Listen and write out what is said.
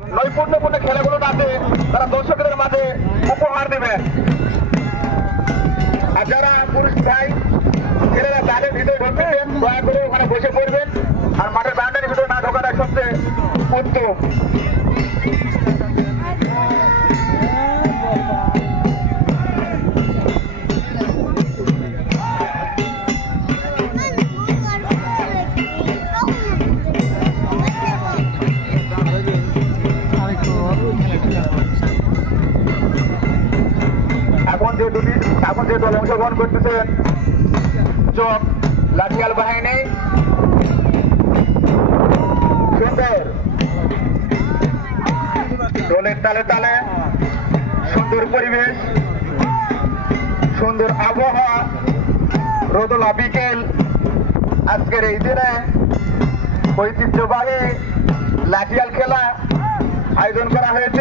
নৈপুণ্যপূর্ণ খেলাগুলো নাচে তারা দর্শকদের মাঝে উপহার দেবেন। আর যারা পুরুষ ভাই ছেলেরা তাদের ভিতরে ঢুকবেন দয়া করে ওখানে বসে পড়বেন। আর মাঠের বাউন্ডারির ভিতরে না ঢোকাটা সবচেয়ে উত্তম। এখন যে দল অংশগ্রহণ করতেছেন চক লাঠিয়াল বাহিনী সুন্দর দলের তালে তালে সুন্দর পরিবেশ, সুন্দর আবহাওয়া, রোদলা বিকেল। আজকের এই দিনে ঐতিহ্যবাহী লাঠিয়াল খেলা আয়োজন করা হয়েছে।